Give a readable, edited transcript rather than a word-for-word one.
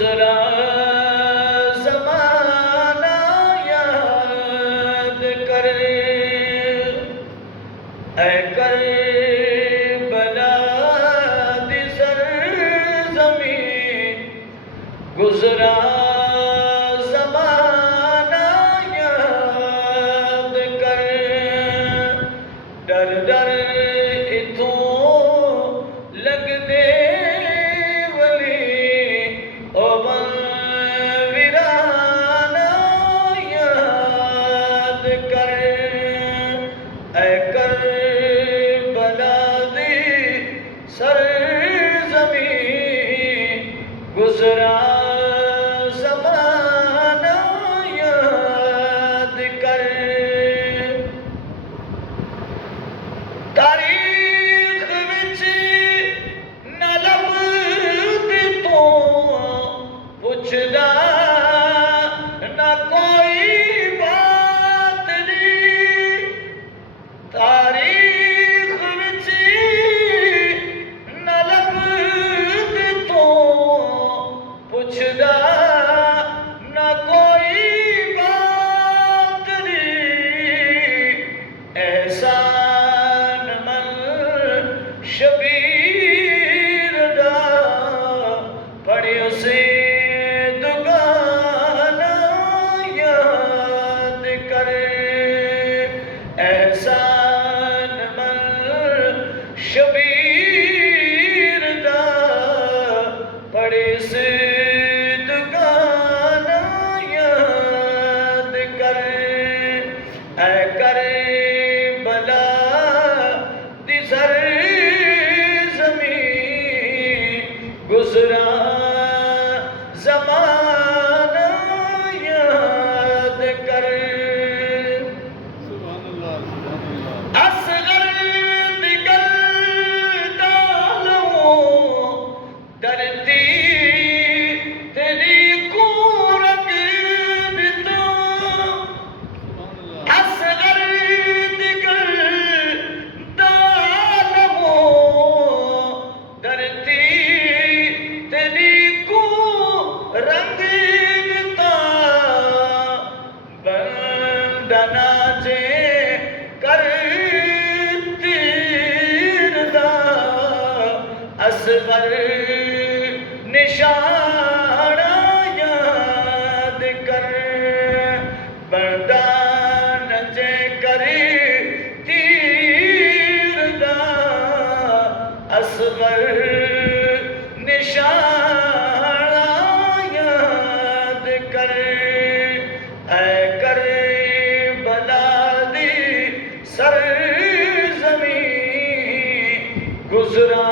گزرا زمانہ یاد کر، اے کربلا دی سرزمین، گزرا زمانہ یاد کر، ڈر ڈر اتھوں لگ دے ولی او ویرانہ یاد کر، اے کربلا دی سرزمین، گزرا زمانہ یاد کر۔ تاریخ وچ نہ لبھدی تو پوچھدا نہ کوئی بات نہیں، تاریخ وچ نہ لبھدی تو پوچھدا نہ کوئی بات نہیں، احسان من شبیر دا پڑھیو سی دگانا یاد کر، احسان من شبیر دا پڑھی سی دگانا یاد کر، اے کربلا دی سرزمین، گزرا زمانہ یاد کر۔ اصغر دی گل ڈالوں درتی تیری کو رنگ دتا، اصغر دی گل ڈالوں درتی تیری کو رنگ دتا، بندنا جے کر تیر دا اصغر نشانہ یاد کر، بندان جے کر تیر دا اصغر نشانہ یاد کر، اے کربلا دی سرزمین، گزرا